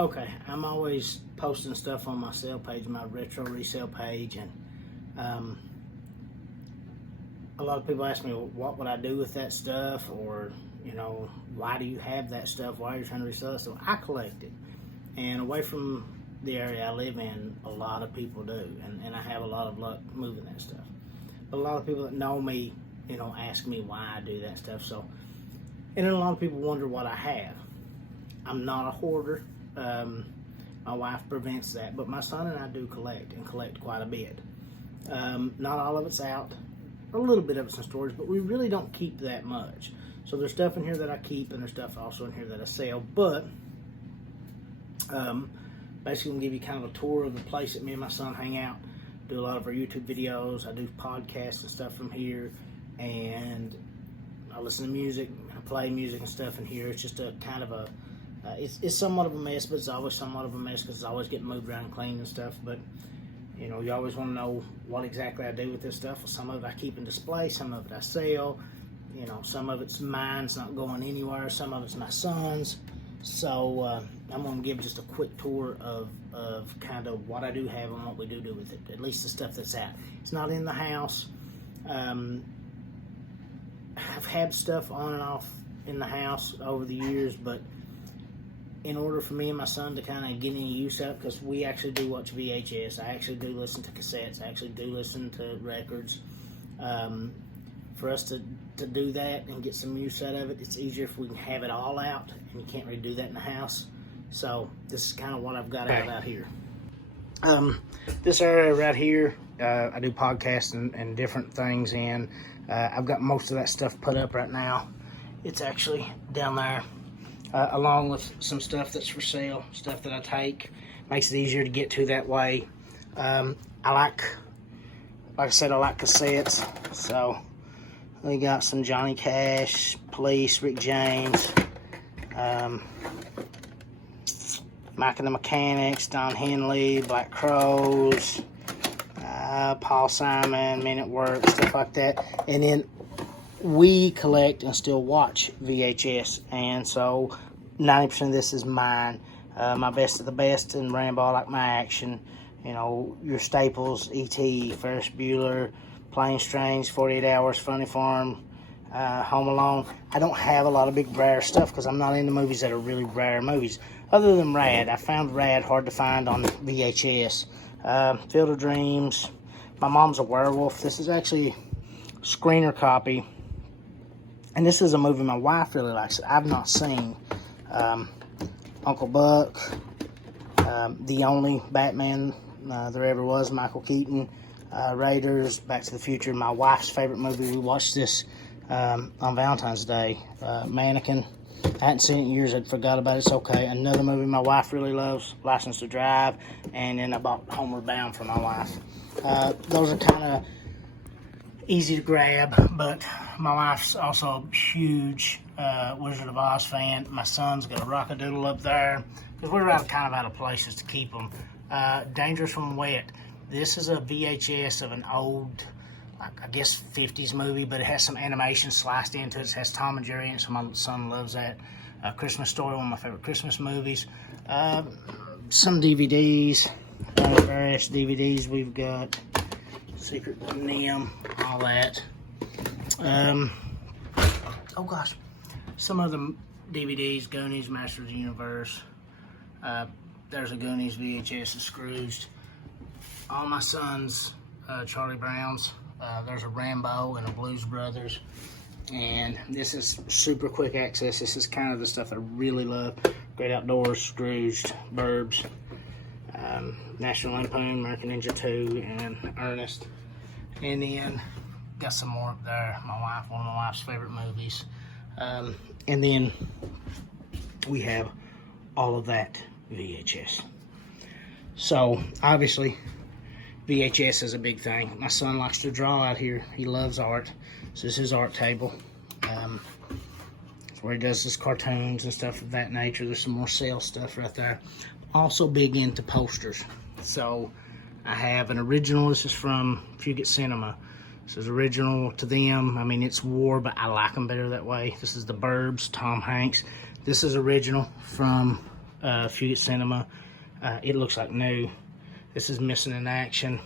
Okay, I'm always posting stuff on my sale page, my retro resale page, and a lot of people ask me, well, what would I do with that stuff, or why do you have that stuff? Why are you trying to resell it? So I collect it, and away from the area I live in, a lot of people do, and I have a lot of luck moving that stuff. But a lot of people that know me, ask me why I do that stuff. So, and then a lot of people wonder what I have. I'm not a hoarder. My wife prevents that, but my son and I do collect quite a bit. Not all of it's out, a little bit of it's in storage, but we really don't keep that much. So there's stuff in here that I keep, and there's stuff also in here that I sell. But basically, I'm gonna give you kind of a tour of the place that me and my son hang out. Do a lot of our YouTube videos. I do podcasts and stuff from here, and I listen to music. I play music and stuff in here. It's just a kind of a it's somewhat of a mess, but it's always somewhat of a mess because it's always getting moved around and cleaned and stuff. But you always want to know what exactly I do with this stuff. Some of it I keep in display, some of it I sell. Some of it's mine, it's not going anywhere. Some of it's my son's. So I'm going to give just a quick tour of kind of what I do have and what we do with it. At least the stuff that's out. It's not in the house. I've had stuff on and off in the house over the years, but in order for me and my son to kind of get any use out, because we actually do watch VHS, I actually do listen to cassettes, I actually do listen to records. For us to do that and get some use out of it, it's easier if we can have it all out, and you can't really do that in the house. So this is kind of what I've got out here. This area right here, I do podcasts and different things in. I've got most of that stuff put up right now. It's actually down there. Along with some stuff that's for sale, stuff that I take. Makes it easier to get to that way. I like I said, I like cassettes. So we got some Johnny Cash, Police, Rick James, Mike and the Mechanics, Don Henley, Black Crowes, Paul Simon, Men at Work, stuff like that. And then we collect and still watch VHS, and so 90% of this is mine. My best of the best and Rambo, I like my action. Your staples, E.T., Ferris Bueller, Planes, Trains, 48 Hours, Funny Farm, Home Alone. I don't have a lot of big rare stuff because I'm not into movies that are really rare movies. Other than Rad. I found Rad hard to find on VHS. Field of Dreams. My Mom's a Werewolf. This is actually a screener copy. And this is a movie my wife really likes that I've not seen. Uncle Buck, the only Batman there ever was, Michael Keaton, Raiders, Back to the Future. My wife's favorite movie. We watched this on Valentine's Day. Mannequin. I hadn't seen it in years. I'd forgot about it. It's okay. Another movie my wife really loves, License to Drive. And then I bought Homeward Bound for my wife. Those are kind of easy to grab, but my wife's also a huge Wizard of Oz fan. My son's got a Rockadoodle up there because we're kind of out of places to keep them. Dangerous When Wet. This is a VHS of an old, I guess, 50s movie, but it has some animation sliced into it. It has Tom and Jerry in it, so my son loves that. Christmas Story, one of my favorite Christmas movies. Some DVDs, various DVDs we've got. Secret NIM, all that. Oh gosh, some of the DVDs, Goonies, Masters of the Universe. There's a Goonies VHS of Scrooged. All my sons, Charlie Brown's. There's a Rambo and a Blues Brothers. And this is super quick access. This is kind of the stuff I really love. Great Outdoors, Scrooged, Burbs. National Lampoon, American Ninja 2, and Ernest. And then got some more up there. One of my wife's favorite movies. And then we have all of that VHS. So obviously VHS is a big thing. My son likes to draw out here. He loves art. This is his art table. It's where he does his cartoons and stuff of that nature. There's some more sale stuff right there. Also big into posters. So I have an original. This is from Fugit Cinema. This is original to them. I mean, it's war, but I like them better that way. This is The Burbs, Tom Hanks. This is original from Fugit Cinema. It looks like new. This is Missing in Action.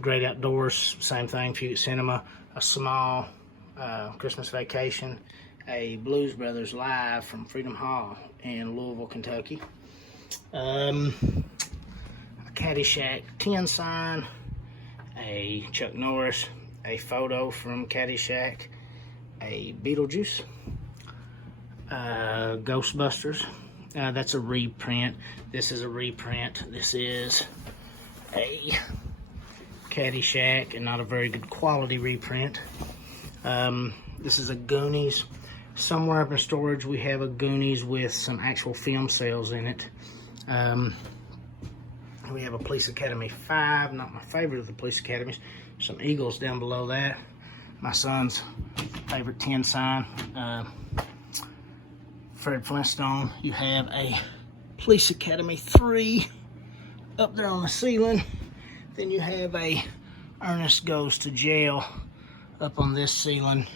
Great Outdoors, same thing, Fugit Cinema. A Small, Christmas Vacation. A Blues Brothers Live from Freedom Hall in Louisville, Kentucky. A Caddyshack 10 sign. A Chuck Norris. A photo from Caddyshack. A Beetlejuice. Ghostbusters. That's a reprint. This is a reprint. This is a Caddyshack and not a very good quality reprint. This is a Goonies. Somewhere up in storage we have a Goonies with some actual film sales in it. We have a Police Academy 5, not my favorite of the Police Academies. Some Eagles down below that. My son's favorite 10 sign. Fred Flintstone. You have a Police Academy 3 up there on the ceiling. Then you have a Ernest Goes to Jail up on this ceiling.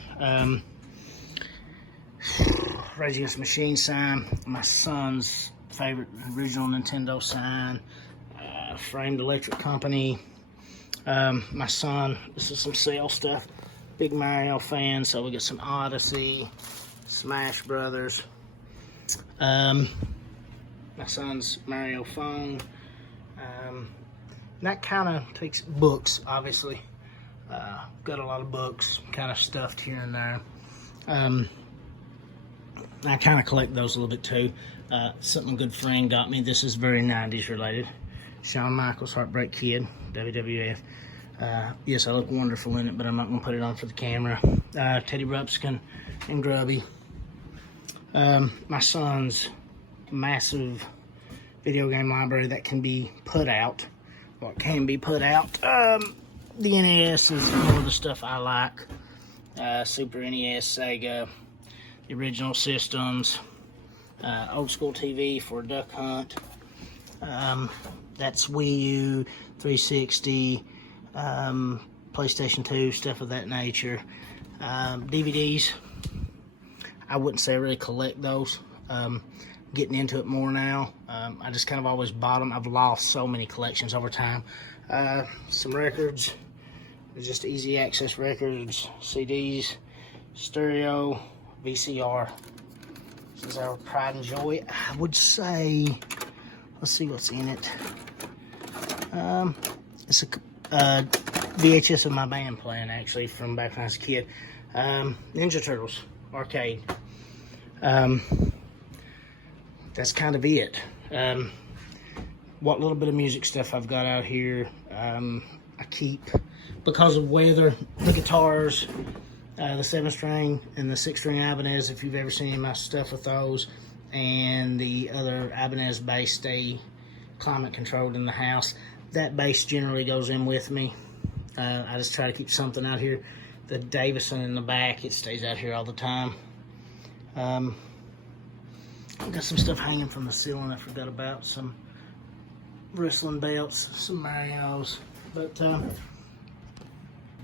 Rage Against the Machine sign. My son's favorite original Nintendo sign. Framed Electric Company. My son, this is some sale stuff. Big Mario fan, so we got some Odyssey, Smash Brothers. My son's Mario phone. That kind of takes books, obviously. Got a lot of books, kind of stuffed here and there. I kind of collect those a little bit too. Something a good friend got me. This is very 90s related. Shawn Michaels, Heartbreak Kid, WWF. Yes, I look wonderful in it, but I'm not going to put it on for the camera. Teddy Ruxpin and Grubby. My son's massive video game library that can be put out. What can be put out. The NES is more of the stuff I like. Super NES, Sega, the original systems, old school TV for Duck Hunt. That's Wii U, 360, PlayStation 2, stuff of that nature. DVDs, I wouldn't say I really collect those. Getting into it more now. I just kind of always bought them. I've lost so many collections over time. Some records, just easy access records, CDs, stereo, VCR. This is our pride and joy. I would say, let's see what's in it. It's a VHS of my band playing, actually, from back when I was a kid. Ninja Turtles arcade. That's kind of it. What little bit of music stuff I've got out here, I keep, because of weather, the guitars, the 7-string and the 6-string Ibanez, if you've ever seen any of my stuff with those, and the other Ibanez bass stay climate controlled in the house. That bass generally goes in with me. I just try to keep something out here. The Davison in the back, it stays out here all the time. I've got some stuff hanging from the ceiling I forgot about. Some wrestling belts, some Marios. But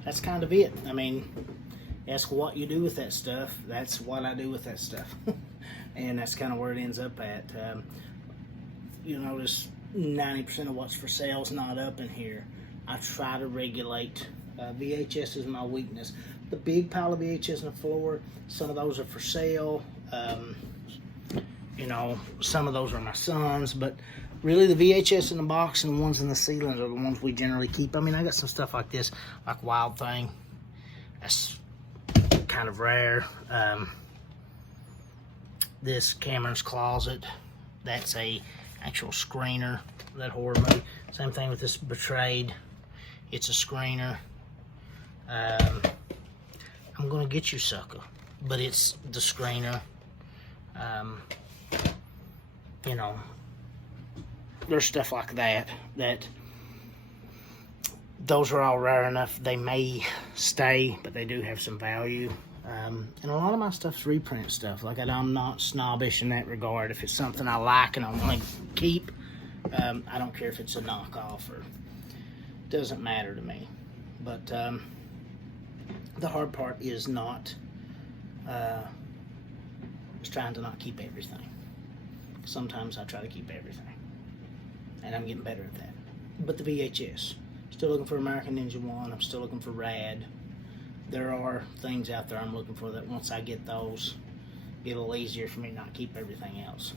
that's kind of it. I mean, ask what you do with that stuff. That's what I do with that stuff. And that's kind of where it ends up at. You'll notice 90% of what's for sale is not up in here. I try to regulate. VHS is my weakness. The big pile of VHS on the floor, some of those are for sale. You know, some of those are my son's, but really the VHS in the box and the ones in the ceilings are the ones we generally keep. I mean, I got some stuff like this, like Wild Thing. That's kind of rare. This Cameron's Closet, that's a actual screener, that horror movie. Same thing with this Betrayed. It's a screener. I'm gonna get you, sucker, but it's the screener. You know, there's stuff like that, those are all rare enough. They may stay, but they do have some value. And a lot of my stuff's reprint stuff. Like, I'm not snobbish in that regard. If it's something I like and I want to keep, I don't care if it's a knockoff or, doesn't matter to me. But the hard part is not, is trying to not keep everything. Sometimes I try to keep everything, and I'm getting better at that. But the VHS, still looking for American Ninja 1. I'm still looking for Rad. There are things out there I'm looking for that once I get those, be a little easier for me not keep everything else.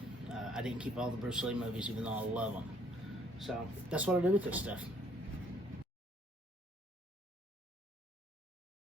I didn't keep all the Bruce Lee movies, even though I love them. So that's what I do with this stuff.